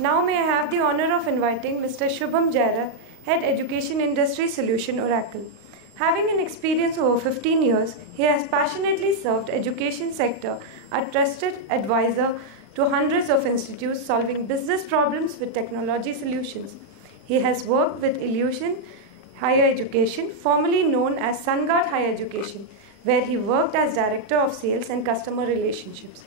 Now may I have the honor of inviting Mr. Shubham Jairath, Head Education Industry Solution Oracle. Having an experience over 15 years, he has passionately served education sector, a trusted advisor to hundreds of institutes solving business problems with technology solutions. He has worked with Illusion Higher Education, formerly known as SunGuard Higher Education, where he worked as Director of Sales and Customer Relationships.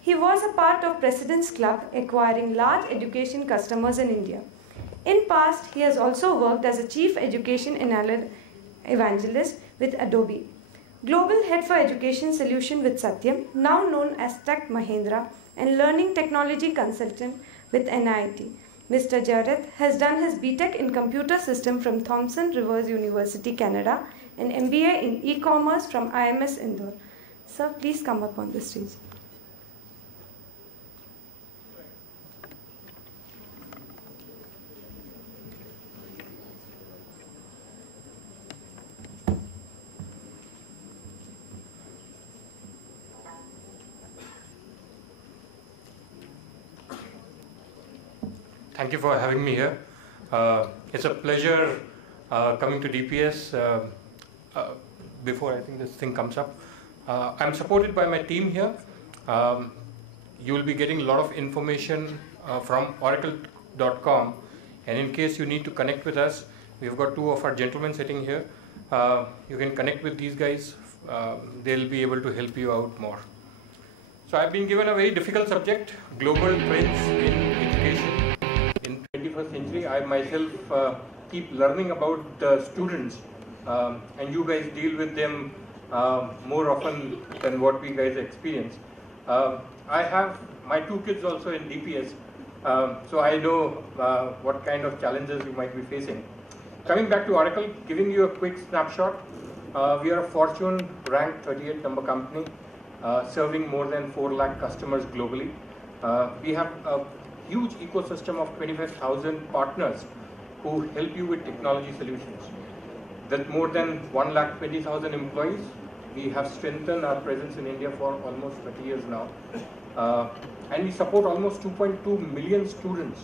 He was a part of President's Club, acquiring large education customers in India. In past, he has also worked as a Chief Education Evangelist with Adobe, Global Head for Education Solution with Satyam, now known as Tech Mahindra, and Learning Technology Consultant with NIT. Mr. Jairath has done his BTech in Computer System from Thomson Rivers University, Canada, and MBA in E-Commerce from IMS Indore. Sir, please come up on the stage. Thank you for having me here. It's a pleasure coming to DPS before I think this thing comes up. I'm supported by my team here. You will be getting a lot of information from oracle.com, and in case you need to connect with us, we've got two of our gentlemen sitting here. You can connect with these guys. They'll be able to help you out more. So I've been given a very difficult subject, global trends in education. 21st century, I myself keep learning about students, and you guys deal with them more often than what we guys experience. I have my two kids also in DPS, so I know what kind of challenges you might be facing. Coming back to Oracle, giving you a quick snapshot, we are a Fortune ranked 38 number company, serving more than 4 lakh customers globally. We have a huge ecosystem of 25,000 partners who help you with technology solutions. With more than 1,20,000 employees, we have strengthened our presence in India for almost 30 years now. And we support almost 2.2 million students.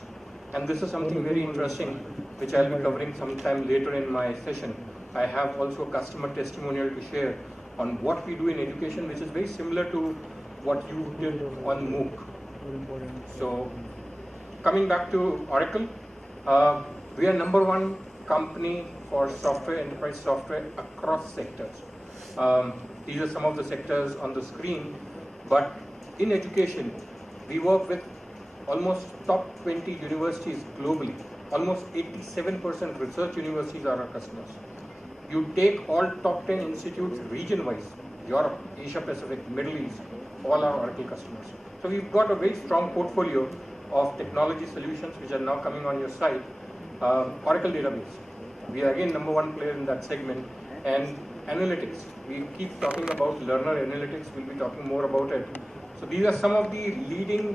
And this is something very interesting, which I'll be covering sometime later in my session. I have also a customer testimonial to share on what we do in education, which is very similar to what you did on MOOC. So, coming back to Oracle, we are #1 company for software, enterprise software across sectors. These are some of the sectors on the screen, but in education, we work with almost top 20 universities globally. Almost 87% research universities are our customers. You take all top 10 institutes region-wise, Europe, Asia Pacific, Middle East, all are Oracle customers. So we've got a very strong portfolio of technology solutions which are now coming on your site. Oracle Database, we are again #1 player in that segment. And analytics, we keep talking about learner analytics, we'll be talking more about it. So these are some of the leading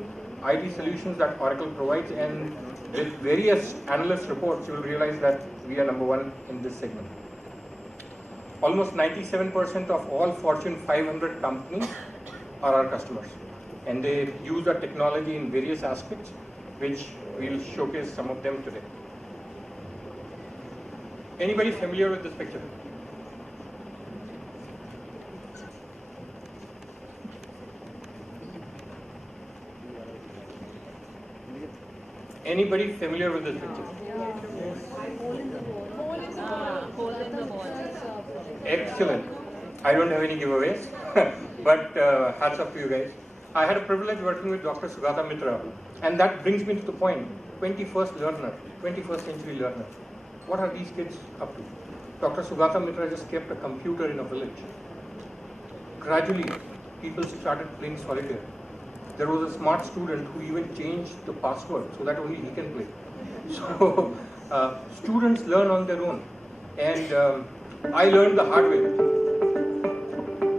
IT solutions that Oracle provides, and with various analyst reports, you will realize that we are #1 in this segment. Almost 97% of all Fortune 500 companies are our customers, and they use our technology in various aspects, which we'll showcase some of them today. Anybody familiar with this picture? Anybody familiar with this picture? Hole in the wall. Excellent. I don't have any giveaways, but hats off to you guys. I had a privilege working with Dr. Sugata Mitra, and that brings me to the point. 21st learner, 21st century learner. What are these kids up to? Dr. Sugata Mitra just kept a computer in a village. Gradually, people started playing solitaire. There was a smart student who even changed the password so that only he can play. So students learn on their own, and I learned the hard way.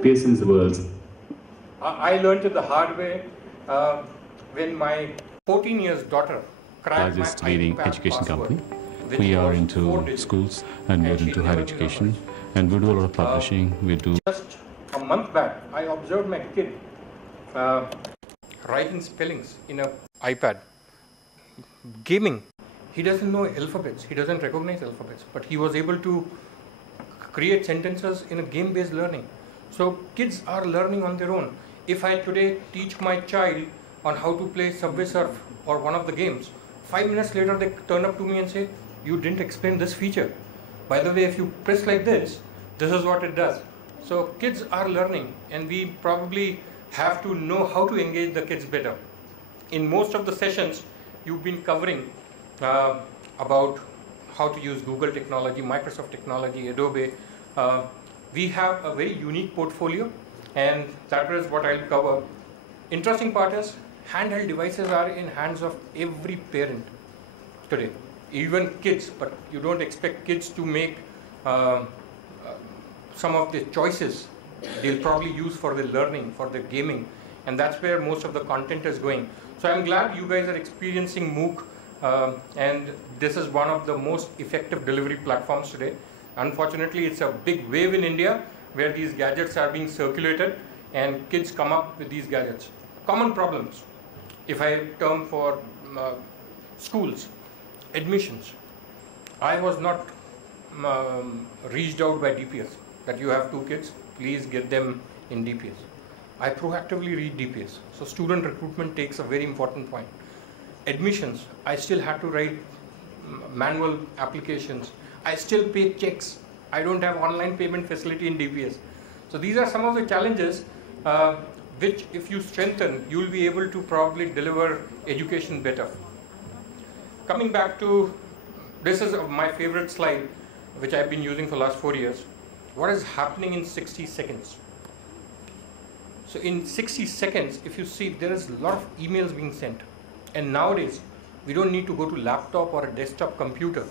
Pearson's world. I learned it the hard way when my 14 years daughter cracked Largest my leading iPad education password, company. which We are was 4 into digits. schools and we're And she into higher never knew the education, numbers. and we do a lot of publishing. We do Just a month back, I observed my kid writing spellings in an iPad. gaming. He doesn't know alphabets. He doesn't recognize alphabets. But he was able to create sentences in a game-based learning. So kids are learning on their own. If I today teach my child on how to play Subway Surf or one of the games, 5 minutes later they turn up to me and say, you didn't explain this feature. By the way, if you press like this is what it does. So kids are learning, and we probably have to know how to engage the kids better. In most of the sessions, you've been covering about how to use Google technology, Microsoft technology, Adobe. We have a very unique portfolio, and that is what I'll cover. Interesting part is, handheld devices are in hands of every parent today, even kids, but you don't expect kids to make some of the choices they'll probably use for their learning, for their gaming, and that's where most of the content is going. So I'm glad you guys are experiencing MOOC, and this is one of the most effective delivery platforms today. Unfortunately, it's a big wave in India where these gadgets are being circulated and kids come up with these gadgets. Common problems. If I term for schools, admissions. I was not reached out by DPS that you have 2 kids, please get them in DPS. I proactively read DPS. So student recruitment takes a very important point. Admissions, I still had to write manual applications. I still pay checks. I don't have online payment facility in DPS. So these are some of the challenges which if you strengthen, you'll be able to probably deliver education better. Coming back to, this is my favorite slide, which I've been using for the last 4 years. What is happening in 60 seconds? So in 60 seconds, if you see, there is a lot of emails being sent. And nowadays, we don't need to go to laptop or a desktop computer.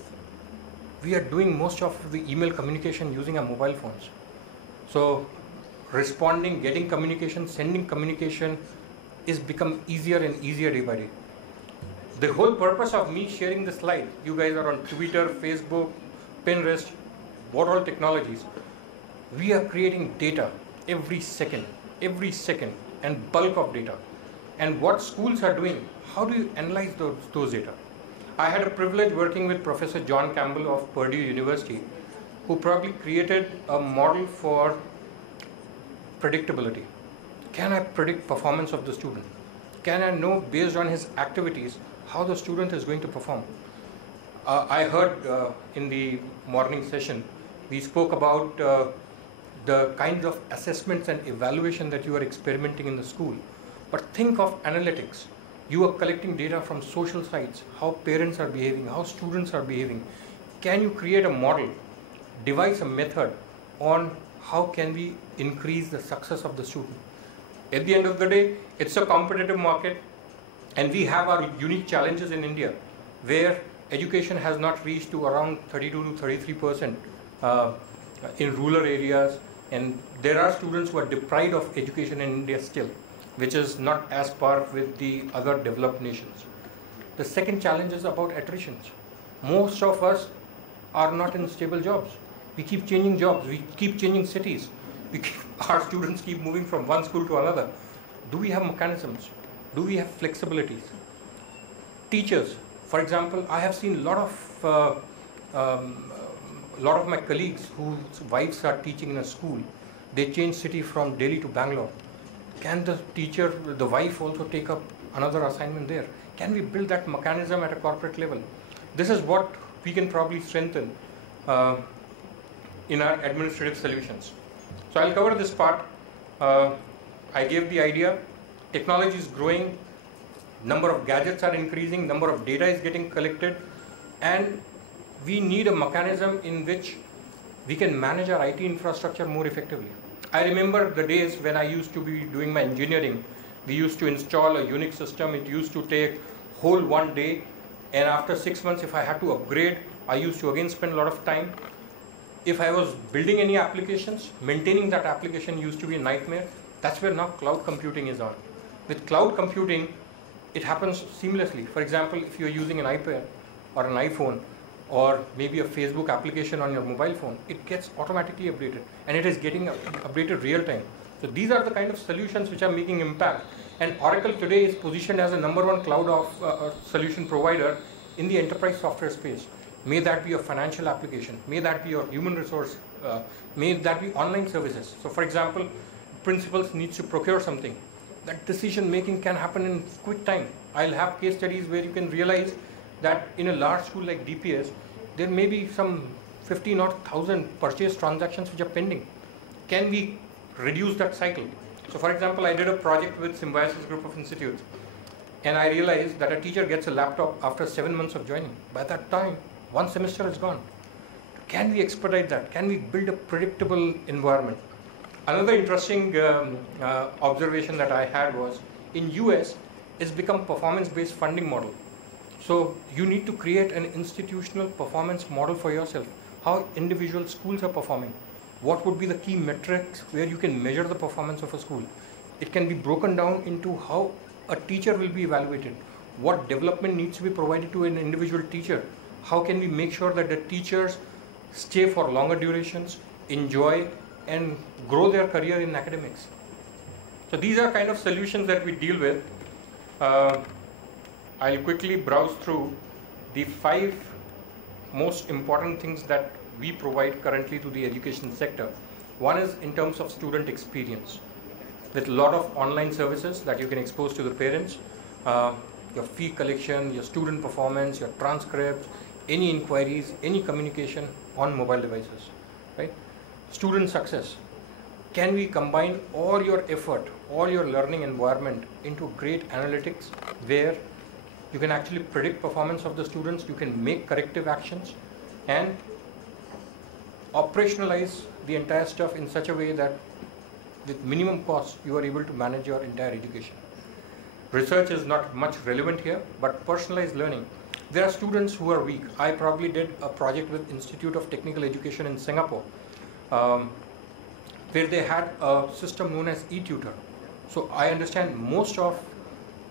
We are doing most of the email communication using our mobile phones. So responding, getting communication, sending communication is become easier and easier day by day. The whole purpose of me sharing this slide, you guys are on Twitter, Facebook, Pinterest, what all technologies. We are creating data every second, and bulk of data. And what schools are doing, how do you analyze those data? I had a privilege working with Professor John Campbell of Purdue University, who probably created a model for predictability. Can I predict performance of the student? Can I know based on his activities how the student is going to perform? I heard in the morning session, we spoke about the kinds of assessments and evaluation that you are experimenting in the school. But think of analytics. You are collecting data from social sites, how parents are behaving, how students are behaving. Can you create a model, devise a method on how can we increase the success of the student? At the end of the day, it's a competitive market, and we have our unique challenges in India, where education has not reached to around 32 to 33% in rural areas, and there are students who are deprived of education in India still, which is not as par with the other developed nations. The second challenge is about attritions. Most of us are not in stable jobs. We keep changing jobs, we keep changing cities. Our students keep moving from one school to another. Do we have mechanisms? Do we have flexibilities? Teachers, for example, I have seen a lot of my colleagues whose wives are teaching in a school. They change city from Delhi to Bangalore. Can the teacher, the wife also take up another assignment there? Can we build that mechanism at a corporate level? This is what we can probably strengthen in our administrative solutions. So I'll cover this part. I gave the idea. Technology is growing, number of gadgets are increasing, number of data is getting collected, and we need a mechanism in which we can manage our IT infrastructure more effectively. I remember the days when I used to be doing my engineering. We used to install a Unix system. It used to take whole 1 day, and after 6 months, if I had to upgrade, I used to again spend a lot of time. If I was building any applications, maintaining that application used to be a nightmare. That's where now cloud computing is on. With cloud computing, it happens seamlessly. For example, if you're using an iPad or an iPhone, or maybe a Facebook application on your mobile phone, it gets automatically updated, and it is getting updated real time. So these are the kind of solutions which are making impact. And Oracle today is positioned as a #1 cloud solution provider in the enterprise software space. May that be a financial application, may that be a human resource, may that be online services. So for example, principals needs to procure something. That decision making can happen in quick time. I'll have case studies where you can realize that in a large school like DPS, there may be some 15,000 purchase transactions which are pending. Can we reduce that cycle? So for example, I did a project with Symbiosis Group of Institutes, and I realized that a teacher gets a laptop after 7 months of joining. By that time, 1 semester is gone. Can we expedite that? Can we build a predictable environment? Another interesting observation that I had was, in US, it's become performance-based funding model. So you need to create an institutional performance model for yourself. How individual schools are performing. What would be the key metrics where you can measure the performance of a school? It can be broken down into how a teacher will be evaluated. What development needs to be provided to an individual teacher? How can we make sure that the teachers stay for longer durations, enjoy and grow their career in academics? So these are kind of solutions that we deal with. I'll quickly browse through the 5 most important things that we provide currently to the education sector. One is in terms of student experience, with a lot of online services that you can expose to the parents, your fee collection, your student performance, your transcripts, any inquiries, any communication on mobile devices, right? Student success. Can we combine all your effort, all your learning environment into great analytics where you can actually predict performance of the students, you can make corrective actions and operationalize the entire stuff in such a way that with minimum cost you are able to manage your entire education. Research is not much relevant here, but personalized learning. There are students who are weak. I probably did a project with Institute of Technical Education in Singapore, where they had a system known as eTutor. So I understand most of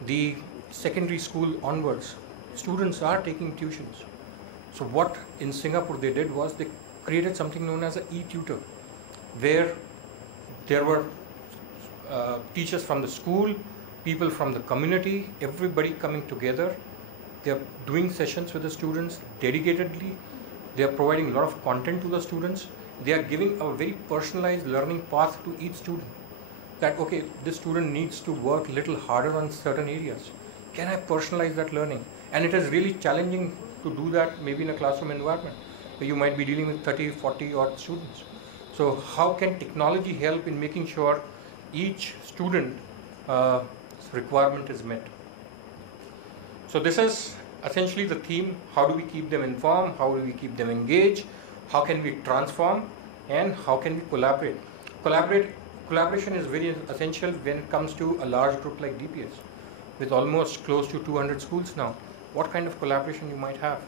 the secondary school onwards, students are taking tuitions. So what in Singapore they did was they created something known as an eTutor, where there were teachers from the school, people from the community, everybody coming together. They are doing sessions with the students dedicatedly. They are providing a lot of content to the students. They are giving a very personalized learning path to each student. That, okay, this student needs to work a little harder on certain areas. Can I personalize that learning? And it is really challenging to do that maybe in a classroom environment where you might be dealing with 30, 40 odd students. So how can technology help in making sure each student requirement is met? So this is essentially the theme. How do we keep them informed? How do we keep them engaged? How can we transform? And how can we collaborate? Collaboration is very essential when it comes to a large group like DPS. With almost close to 200 schools now, what kind of collaboration you might have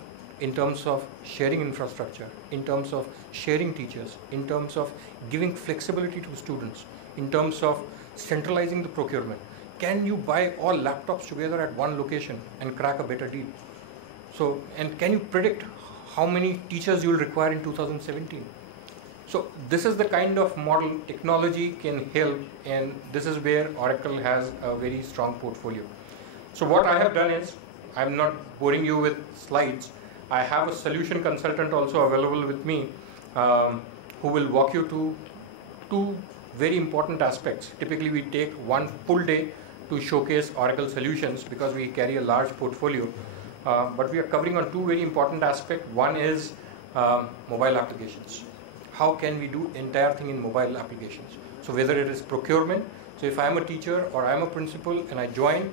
in terms of sharing infrastructure, in terms of sharing teachers, in terms of giving flexibility to students, in terms of centralizing the procurement. Can you buy all laptops together at one location and crack a better deal? So, and can you predict how many teachers you will require in 2017? So this is the kind of model technology can help, and this is where Oracle has a very strong portfolio. So what I have done is, I'm not boring you with slides. I have a solution consultant also available with me who will walk you to 2 very important aspects. Typically we take 1 full day to showcase Oracle solutions because we carry a large portfolio. But we are covering on 2 very important aspects. One is mobile applications. How can we do entire thing in mobile applications? So whether it is procurement, so if I am a teacher or I am a principal and I join,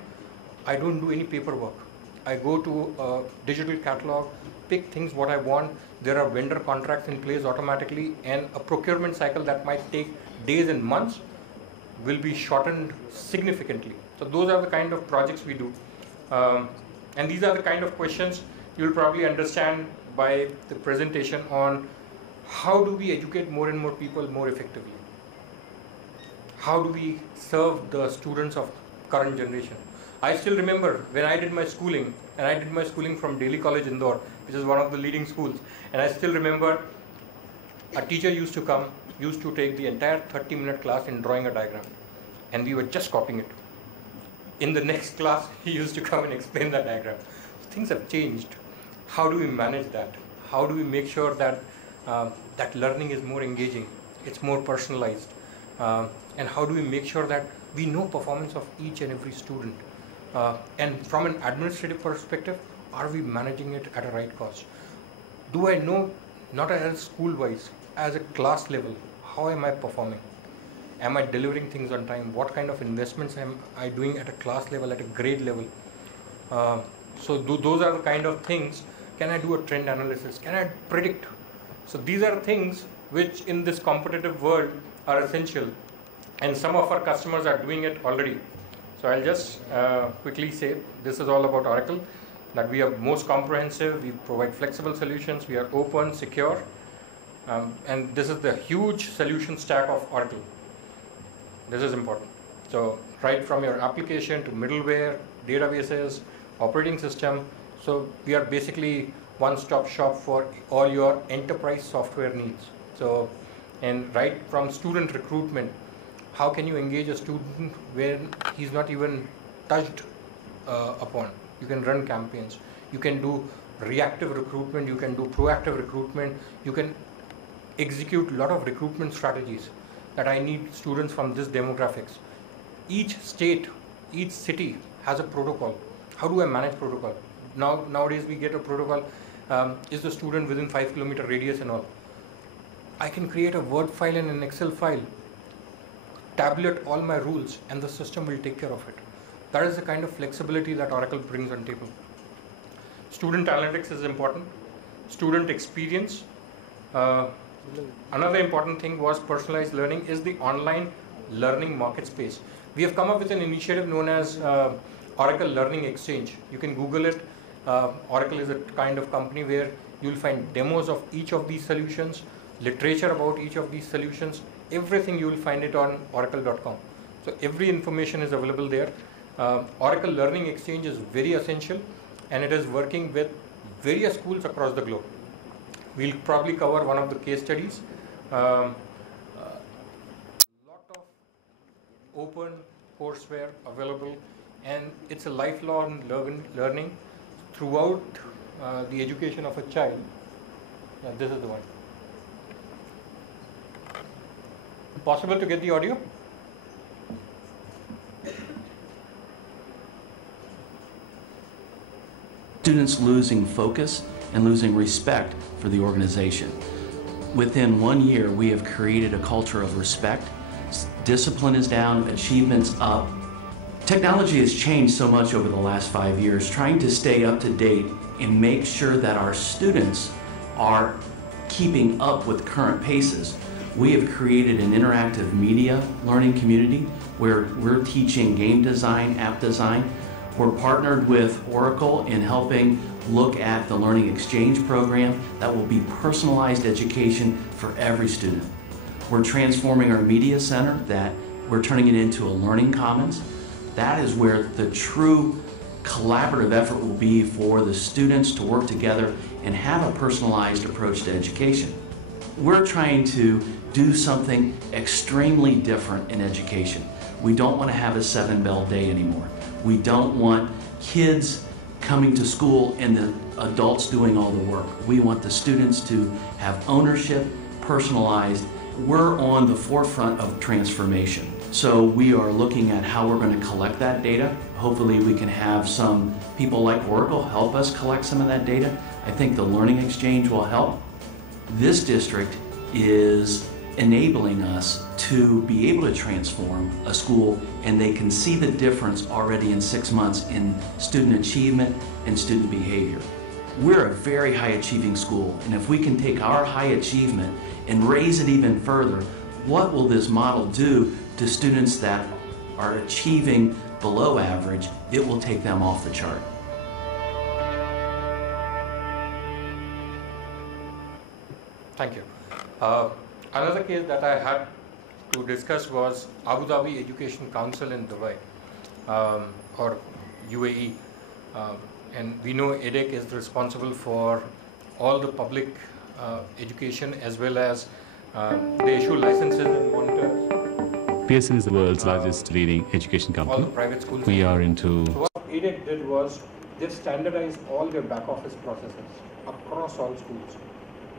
I don't do any paperwork. I go to a digital catalog, pick things what I want. There are vendor contracts in place automatically, and a procurement cycle that might take days and months will be shortened significantly. So those are the kind of projects we do. And these are the kind of questions you'll probably understand by the presentation on how do we educate more and more people more effectively? How do we serve the students of current generation? I still remember when I did my schooling, and I did my schooling from Delhi College Indore, which is one of the leading schools, and I still remember a teacher used to come, used to take the entire 30-minute class in drawing a diagram, and we were just copying it. In the next class, he used to come and explain that diagram. Things have changed. How do we manage that? How do we make sure that that learning is more engaging, it's more personalized, and how do we make sure that we know performance of each and every student? And from an administrative perspective, are we managing it at a right cost? Do I know, not as school-wise, as a class level, how am I performing? Am I delivering things on time? What kind of investments am I doing at a class level, at a grade level? So those are the kind of things. Can I do a trend analysis? Can I predict? So these are things which in this competitive world are essential, and some of our customers are doing it already. So I'll just quickly say this is all about Oracle, that we are most comprehensive, we provide flexible solutions, we are open, secure, and this is the huge solution stack of Oracle. This is important. So right from your application to middleware, databases, operating system, so we are basically one-stop shop for all your enterprise software needs. So, and right from student recruitment, how can you engage a student when he's not even touched upon? You can run campaigns, you can do reactive recruitment, you can do proactive recruitment, you can execute a lot of recruitment strategies that I need students from this demographics. Each state, each city has a protocol. How do I manage protocol? Nowadays we get a protocol, is the student within 5-kilometer radius and all. I can create a Word file and an Excel file, tabulate all my rules, and the system will take care of it. That is the kind of flexibility that Oracle brings on table. Student analytics is important. Student experience. Another important thing was personalized learning is the online learning market space. We have come up with an initiative known as Oracle Learning Exchange. You can Google it. Oracle is a kind of company where you'll find demos of each of these solutions, literature about each of these solutions, everything you will find it on oracle.com. So every information is available there. Oracle Learning Exchange is very essential, and it is working with various schools across the globe. We'll probably cover one of the case studies. Lot of open courseware available, and it's a lifelong learning throughout the education of a child. This is the one. Possible to get the audio? Students losing focus and losing respect for the organization. Within 1 year, we have created a culture of respect. Discipline is down, achievements up. Technology has changed so much over the last 5 years. Trying to stay up to date and make sure that our students are keeping up with current paces, we have created an interactive media learning community where we're teaching game design, app design. We're partnered with Oracle in helping look at the Learning Exchange program that will be personalized education for every student. We're transforming our media center, that we're turning it into a learning commons. That is where the true collaborative effort will be for the students to work together and have a personalized approach to education. We're trying to do something extremely different in education. We don't want to have a 7-bell day anymore. We don't want kids coming to school and the adults doing all the work. We want the students to have ownership, personalized. We're on the forefront of transformation. So we are looking at how we're going to collect that data. Hopefully we can have some people like Oracle help us collect some of that data. I think the Learning Exchange will help. This district is enabling us to be able to transform a school, and they can see the difference already in 6 months in student achievement and student behavior. We're a very high achieving school, and if we can take our high achievement and raise it even further, what will this model do to students that are achieving below average? It will take them off the chart. Thank you. Another case that I had to discuss was Abu Dhabi Education Council in Dubai, or UAE. And we know EDEC is responsible for all the public education as well as They issue licenses and monitors Pearson is the world's largest leading education all the company. private schools. We are into So what EDEC did was they standardized all their back office processes across all schools,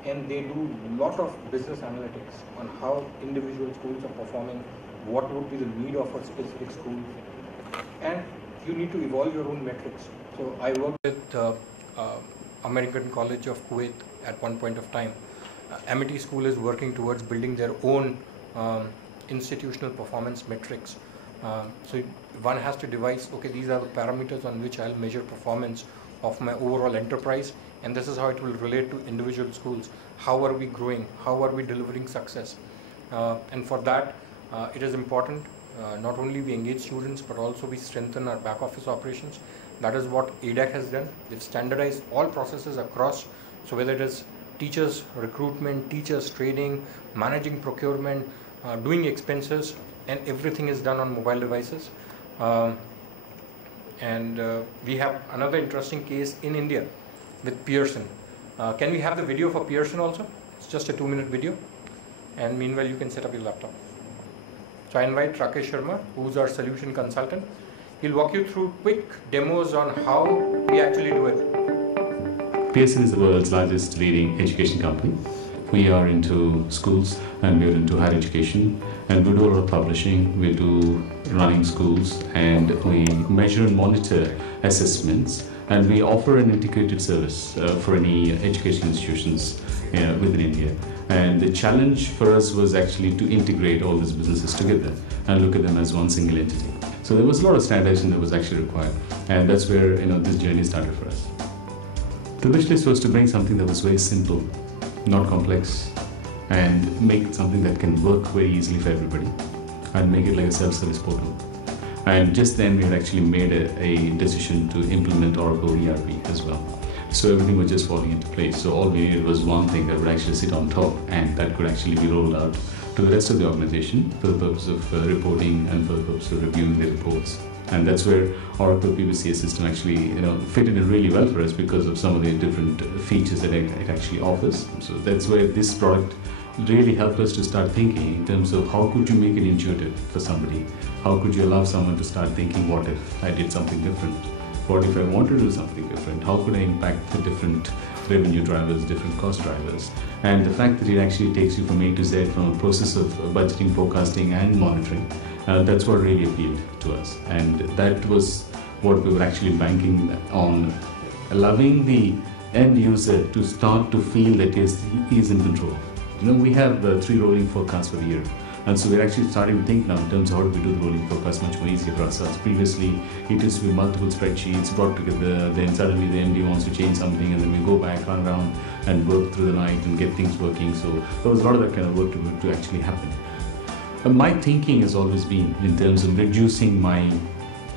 and they do a lot of business analytics on how individual schools are performing, what would be the need of a specific school, and you need to evolve your own metrics. So I worked with American College of Kuwait at one point of time. Amity School is working towards building their own institutional performance metrics. So one has to devise, okay, these are the parameters on which I'll measure performance of my overall enterprise, and this is how it will relate to individual schools. How are we growing? How are we delivering success? And for that, it is important not only we engage students, but also we strengthen our back office operations. That is what EDEC has done. They've standardized all processes across. So whether it is teachers recruitment, teachers training, managing procurement, doing expenses, and everything is done on mobile devices. And we have another interesting case in India with Pearson. Can we have the video for Pearson also? It's just a 2-minute video, and meanwhile you can set up your laptop. So I invite Rakesh Sharma, who's our solution consultant. He'll walk you through quick demos on how we actually do it. Pearson is the world's largest leading education company. We are into schools and we are into higher education, and we do a lot of publishing, we do running schools, and we measure and monitor assessments, and we offer an integrated service for any education institutions within India. And the challenge for us was actually to integrate all these businesses together and look at them as one single entity. So there was a lot of standardization that was actually required, and that's where this journey started for us. The wish list was to bring something that was very simple, not complex, and make it something that can work very easily for everybody, and make it like a self-service portal. And just then we had actually made a decision to implement Oracle ERP as well. So everything was just falling into place. So all we needed was one thing that would actually sit on top, and that could actually be rolled out to the rest of the organization for the purpose of reporting and for the purpose of reviewing the reports. And that's where Oracle PBCS system actually fitted in really well for us because of some of the different features that it actually offers. So that's where this product really helped us to start thinking in terms of how could you make it intuitive for somebody? How could you allow someone to start thinking, what if I did something different? What if I want to do something different? How could I impact the different revenue drivers, different cost drivers? And the fact that it actually takes you from A to Z, from a process of budgeting, forecasting and monitoring, that's what really appealed to us. And that was what we were actually banking on, allowing the end user to start to feel that he is in control. We have 3 rolling forecasts for the year. And so we're actually starting to think now in terms of how do we do the rolling forecast much more easier for ourselves. Previously, it used to be multiple spreadsheets brought together, then suddenly the MD wants to change something, and then we go back, run around and work through the night and get things working. So there was a lot of that kind of work to actually happen. My thinking has always been in terms of reducing my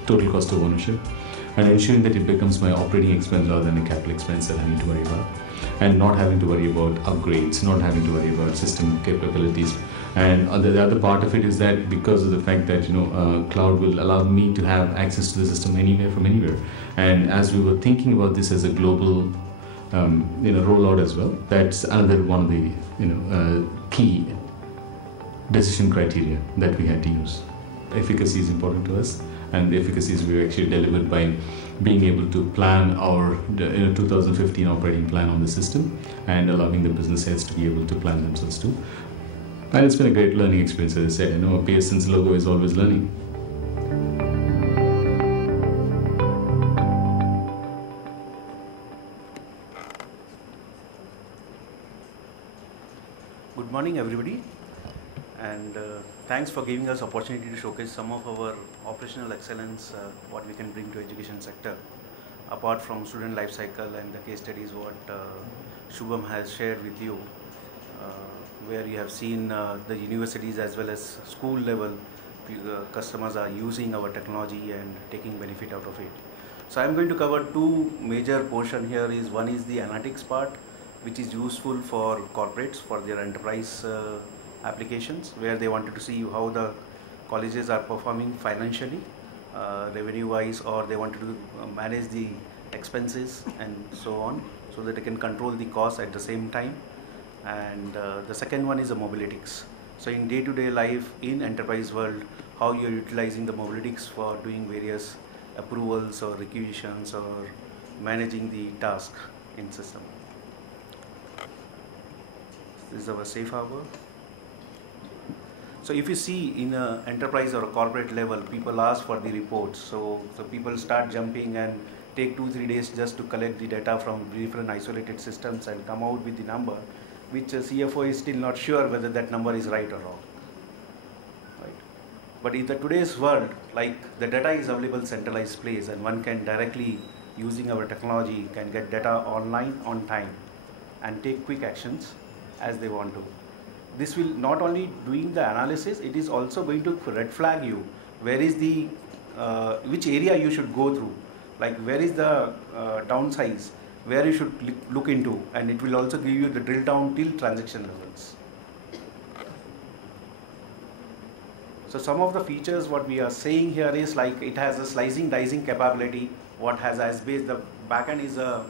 total cost of ownership and ensuring that it becomes my operating expense rather than a capital expense that I need to worry about, and not having to worry about upgrades, not having to worry about system capabilities. And the other part of it is that because of the fact that cloud will allow me to have access to the system anywhere from anywhere. And as we were thinking about this as a global rollout as well, that's another one of the key decision criteria that we had to use. Efficacy is important to us, and the efficacies we actually delivered by being able to plan our 2015 operating plan on the system and allowing the business heads to be able to plan themselves too. And it's been a great learning experience, as I said. Pearson's logo is always learning. Good morning, everybody, and thanks for giving us opportunity to showcase some of our operational excellence, what we can bring to education sector, apart from student life cycle and the case studies what Shubham has shared with you, where you have seen the universities as well as school level customers are using our technology and taking benefit out of it. So I'm going to cover 2 major portions here. One is the analytics part, which is useful for corporates for their enterprise applications, where they wanted to see how the colleges are performing financially, revenue wise, or they wanted to manage the expenses and so on, so that they can control the cost at the same time. and the second one is the mobilitics. So in day-to-day life in enterprise world, how you're utilizing the mobilitics for doing various approvals or requisitions or managing the task in system. This is our safe harbor. So if you see in an enterprise or a corporate level, people ask for the reports. So people start jumping and take 2-3 days just to collect the data from different isolated systems and come out with the number, which a CFO is still not sure whether that number is right or wrong. Right? But in today's world, like the data is available centralized place, and one can directly, using our technology, can get data online on time and take quick actions as they want to. This will not only doing the analysis, it is also going to red flag you where is the which area you should go through, like where is the downsize, where you should look into, and it will also give you the drill down till transaction levels. So some of the features what we are saying here is like it has a slicing dicing capability. What has as base, the backend is a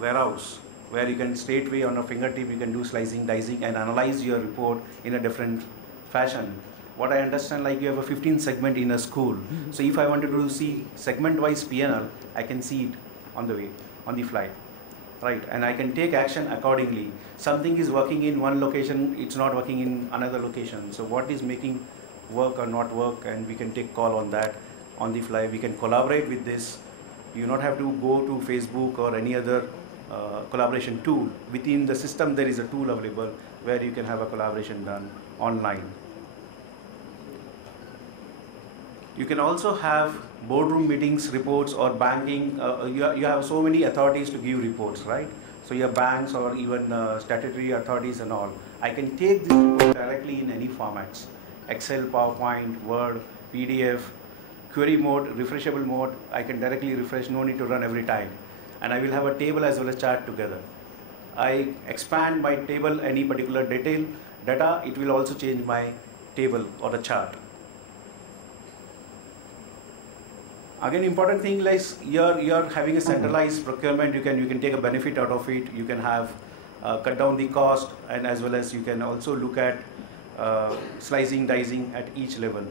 warehouse where you can straightway on a fingertip you can do slicing dicing and analyze your report in a different fashion. What I understand, like you have a 15 segment in a school. So if I wanted to see segment wise P&L, I can see it on the way, on the fly, right? And I can take action accordingly. Something is working in one location, it's not working in another location. So what is making work or not work, and we can take call on that on the fly. We can collaborate with this. You not have to go to Facebook or any other collaboration tool. Within the system there is a tool available where you can have a collaboration done online. You can also have boardroom meetings, reports, or banking. You have so many authorities to give reports, right? So your banks or even statutory authorities and all. I can take this report directly in any formats. Excel, PowerPoint, Word, PDF, query mode, refreshable mode. I can directly refresh, no need to run every time. And I will have a table as well as chart together. I expand my table, any particular data, it will also change my table or a chart. Again, important thing like you're having a centralized procurement, you can take a benefit out of it, you can have cut down the cost, and as well as you can also look at slicing, dicing at each level.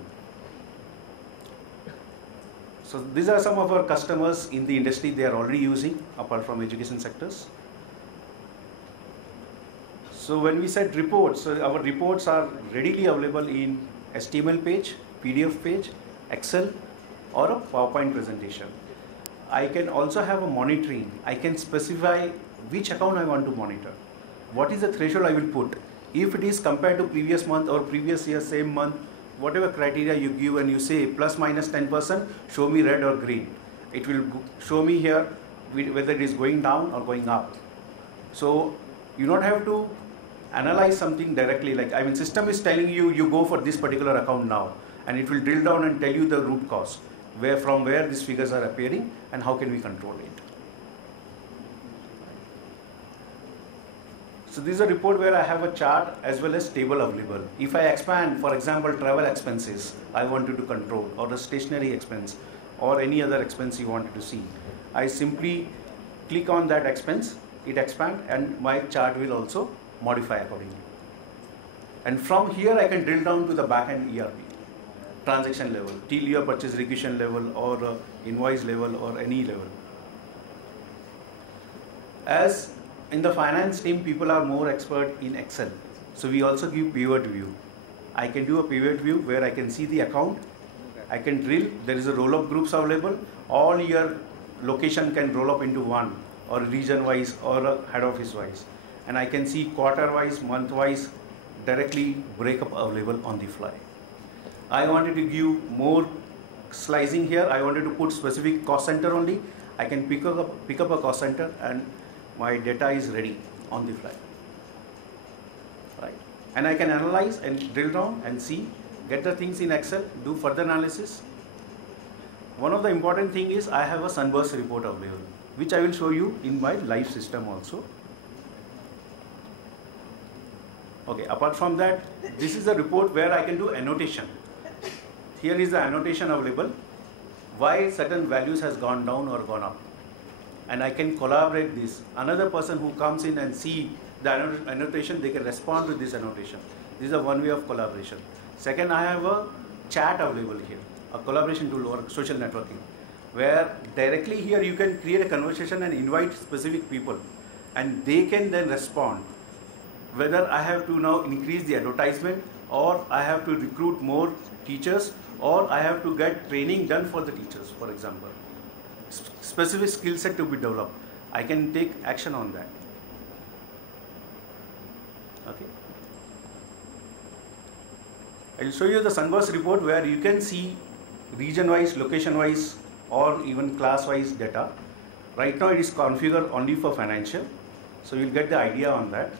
So these are some of our customers in the industry they are already using apart from education sectors. So when we said reports, so our reports are readily available in HTML page, PDF page, Excel, or a PowerPoint presentation. I can also have a monitoring. I can specify which account I want to monitor. What is the threshold I will put? If it is compared to previous month or previous year same month, whatever criteria you give and you say plus minus 10%, show me red or green. It will show me here whether it is going down or going up. So you don't have to analyze something directly, like system is telling you, you go for this particular account now, and it will drill down and tell you the root cause, from where these figures are appearing and how can we control it. So this is a report where I have a chart as well as table available. If I expand, for example, travel expenses I wanted to control, or the stationery expense, or any other expense you wanted to see, I simply click on that expense, it expands, and my chart will also modify accordingly. And from here I can drill down to the backend ERP, transaction level, till your purchase requisition level, or invoice level, or any level. As in the finance team, people are more expert in Excel. So we also give pivot view. I can do a pivot view where I can see the account. I can drill. There is a roll-up groups available. All your location can roll up into one, or region-wise, or a head office-wise. And I can see quarter-wise, month-wise, directly breakup available on the fly. I wanted to give more slicing here. I wanted to put specific cost center only. I can pick up a cost center, and my data is ready on the fly, right? And I can analyze and drill down and see, get the things in Excel, do further analysis. One of the important thing is I have a Sunburst report available, which I will show you in my live system also. Okay, apart from that, this is the report where I can do annotation. Here is the annotation available, why certain values has gone down or gone up. And I can collaborate this. Another person who comes in and see the annotation, they can respond to this annotation. This is a one way of collaboration. Second, I have a chat available here, a collaboration tool or social networking, where directly here you can create a conversation and invite specific people, and they can then respond. Whether I have to now increase the advertisement, or I have to recruit more teachers, or I have to get training done for the teachers, for example. Specific skill set to be developed. I can take action on that. Okay. I will show you the Sunburst report where you can see region-wise, location-wise, or even class-wise data. Right now it is configured only for financial, so you'll get the idea on that.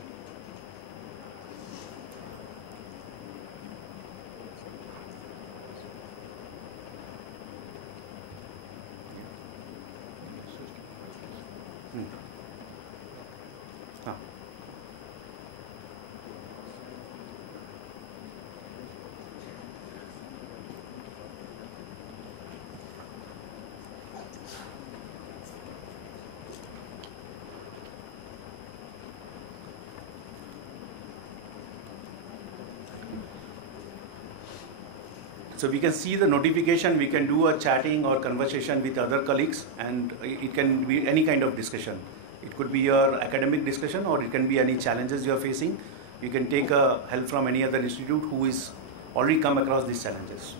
So we can see the notification, we can do a chatting or conversation with other colleagues, and it can be any kind of discussion. It could be your academic discussion, or it can be any challenges you are facing. You can take help from any other institute who is already come across these challenges.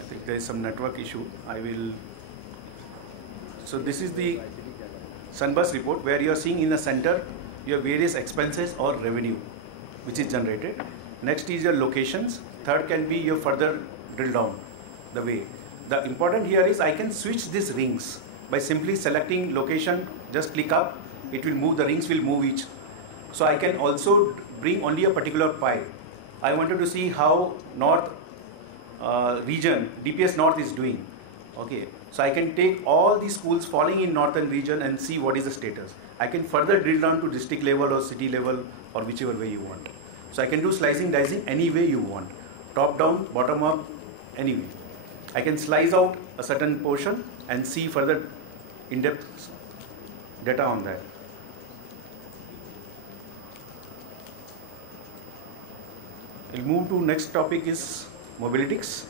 I think there is some network issue. So this is the Sunburst report where you are seeing in the center your various expenses or revenue which is generated. Next is your locations. Third can be your further drill down the way. The important here is I can switch these rings by simply selecting location, just click up, it will move, the rings will move each. So I can also bring only a particular pie. I wanted to see how North region, DPS North is doing. Okay, so I can take all the schools falling in northern region and see what is the status. I can further drill down to district level or city level or whichever way you want. So I can do slicing, dicing any way you want. Top down, bottom up, any way. I can slice out a certain portion and see further in-depth data on that. We'll move to next topic is mobilistics.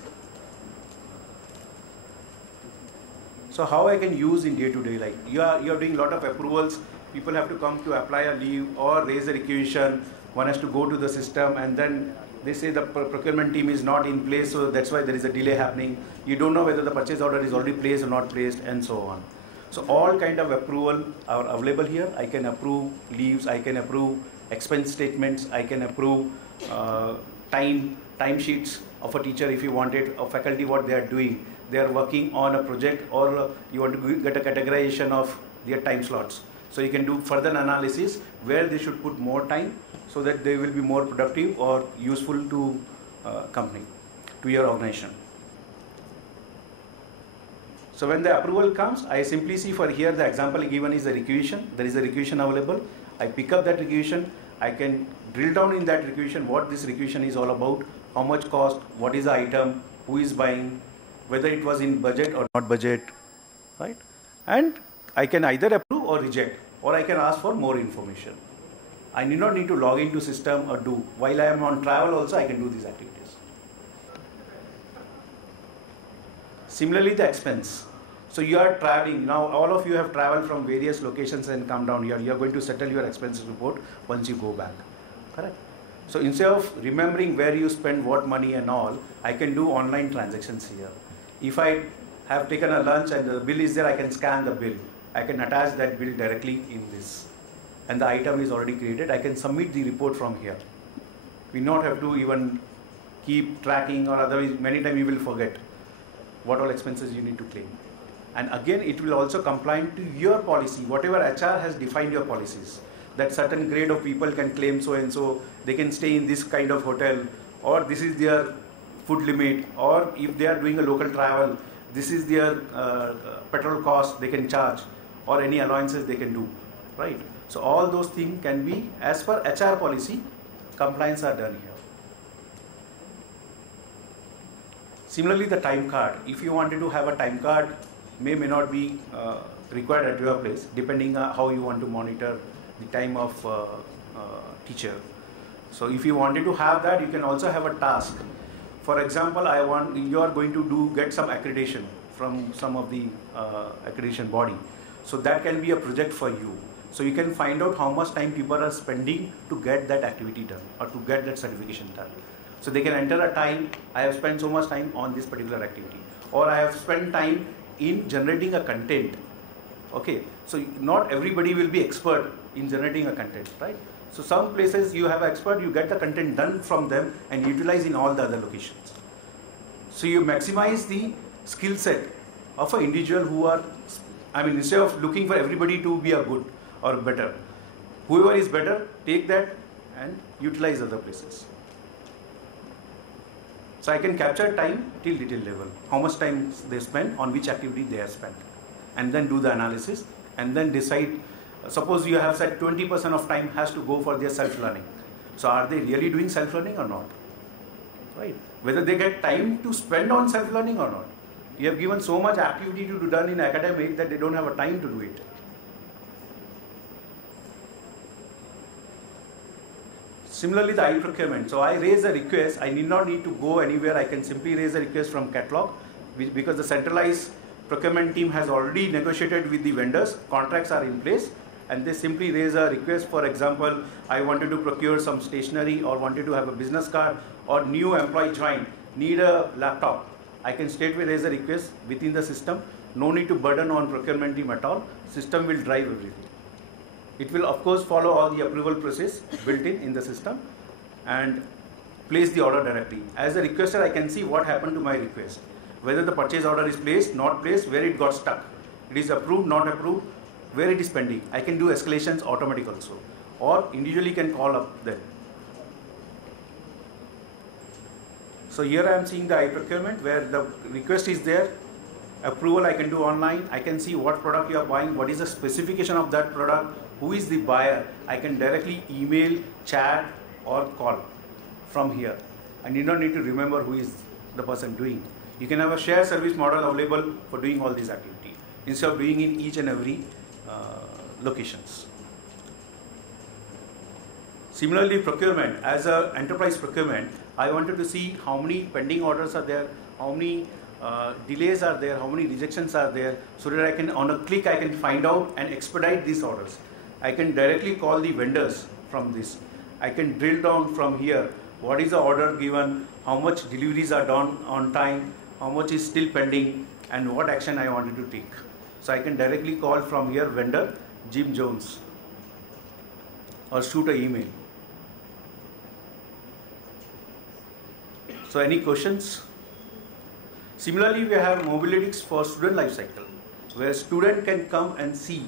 So how I can use in day-to-day, like you are doing a lot of approvals, people have to come to apply a leave or raise a requisition, one has to go to the system, and then they say the procurement team is not in place, so that's why there is a delay happening. You don't know whether the purchase order is already placed or not placed, and so on. So all kind of approval are available here. I can approve leaves, I can approve expense statements, I can approve time sheets of a teacher if you want it, or faculty what they are doing. They are working on a project, or you want to get a categorization of their time slots. So you can do further analysis where they should put more time so that they will be more productive or useful to company, to your organization. So when the approval comes, I simply see for here the example given is a requisition. There is a requisition available. I pick up that requisition. I can drill down in that requisition what this requisition is all about, how much cost, what is the item, who is buying, whether it was in budget or not budget, right? And I can either approve or reject, or I can ask for more information. I need not need to log into system or do. While I am on travel also, I can do these activities. Similarly, the expense. So you are traveling. Now all of you have traveled from various locations and come down here. You are going to settle your expenses report once you go back. Correct? So instead of remembering where you spend what money and all, I can do online transactions here. If I have taken a lunch and the bill is there, I can scan the bill. I can attach that bill directly in this. And the item is already created. I can submit the report from here. We not have to even keep tracking, or otherwise many times you will forget what all expenses you need to claim. And again, it will also comply to your policy, whatever HR has defined your policies. That certain grade of people can claim so and so, they can stay in this kind of hotel, or this is their food limit, or if they are doing a local travel, this is their petrol cost they can charge, or any allowances they can do, right? So all those things can be, as per HR policy, compliance are done here. Similarly, the time card. If you wanted to have a time card, may not be required at your place, depending on how you want to monitor the time of teacher. So if you wanted to have that, you can also have a task. For example, you are going to get some accreditation from some of the accreditation body. So that can be a project for you. So you can find out how much time people are spending to get that activity done or to get that certification done. So they can enter a time, I have spent so much time on this particular activity, or I have spent time in generating a content. Okay, so not everybody will be expert in generating a content, right? So some places you have expert, you get the content done from them and utilize in all the other locations. So you maximize the skill set of an individual who are, instead of looking for everybody to be a good or better, whoever is better, take that and utilize other places. So I can capture time till detail level, how much time they spend on which activity they have spent, and then do the analysis and then decide. Suppose you have said 20% of time has to go for their self-learning. So are they really doing self-learning or not? Right? Whether they get time to spend on self-learning or not. You have given so much activity to be done in academic that they don't have a time to do it. Similarly, the e-procurement. So I raise a request. I need not need to go anywhere. I can simply raise a request from catalog because the centralized procurement team has already negotiated with the vendors. Contracts are in place. And they simply raise a request. For example, I wanted to procure some stationery or wanted to have a business card or new employee joined, need a laptop. I can straightway raise a request within the system. No need to burden on procurement team at all. System will drive everything. It will of course follow all the approval process built in the system and place the order directly. As a requester, I can see what happened to my request. Whether the purchase order is placed, not placed, where it got stuck. It is approved, not approved, where it is pending. I can do escalations automatic also, or individually can call up them. So here I am seeing the e-procurement where the request is there, approval I can do online. I can see what product you are buying, what is the specification of that product, who is the buyer. I can directly email, chat or call from here. I need not need to remember who is the person doing. You can have a shared service model available for doing all these activities instead of doing in each and every locations. Similarly, procurement. As an enterprise procurement, I wanted to see how many pending orders are there, how many delays are there, how many rejections are there, so that I can, on a click, I can find out and expedite these orders. I can directly call the vendors from this. I can drill down from here. What is the order given, how much deliveries are done on time, how much is still pending, and what action I wanted to take. So I can directly call from here vendor Jim Jones or shoot an email. So any questions? Similarly, we have Mobilytics for student life cycle, where student can come and see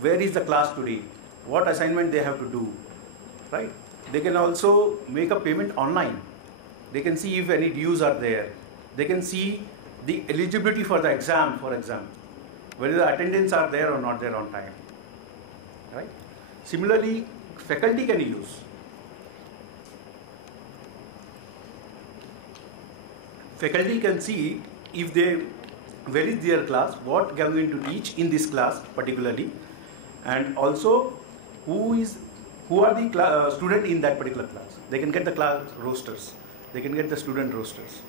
where is the class today, what assignment they have to do, right? They can also make a payment online. They can see if any dues are there. They can see the eligibility for the exam, for example, whether the attendance are there or not there on time, right? Similarly, faculty can use. Faculty can see if where is their class, what they are going to teach in this class particularly, and also who are the student in that particular class. They can get the class rosters. They can get the student rosters.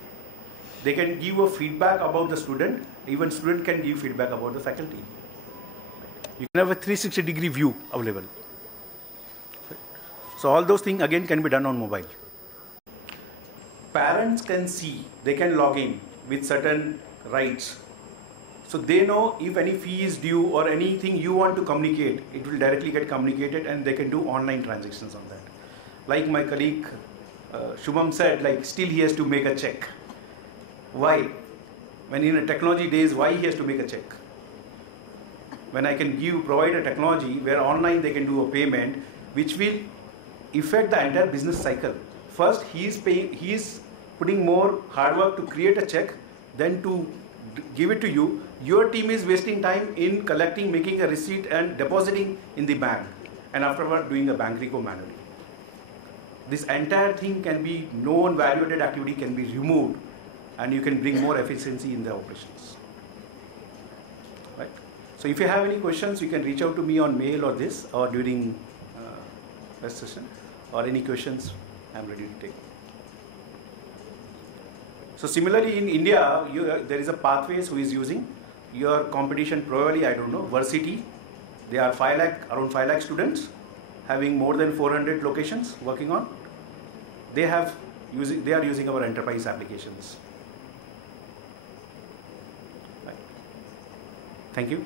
They can give a feedback about the student. Even student can give feedback about the faculty. You can have a 360-degree view available. So all those things again can be done on mobile. Parents can see, they can log in with certain rights. So they know if any fee is due or anything you want to communicate, it will directly get communicated and they can do online transactions on that. Like my colleague Shubham said, like still he has to make a check. Why? When in a technology days, why he has to make a check? When I can provide a technology where online they can do a payment, which will affect the entire business cycle. First, he is putting more hard work to create a check, then to give it to you. Your team is wasting time in collecting, making a receipt and depositing in the bank, and afterward doing a bank reco manually. This entire thing can be, non-value-added activity can be removed and you can bring more efficiency in the operations. Right? So if you have any questions, you can reach out to me on mail or this, or during this session, or any questions, I'm ready to take. So similarly in India, there is a Pathways who is using your competition, probably, I don't know, Versity. They are around 5 lakh students having more than 400 locations working on. They are using our enterprise applications. Right. Thank you.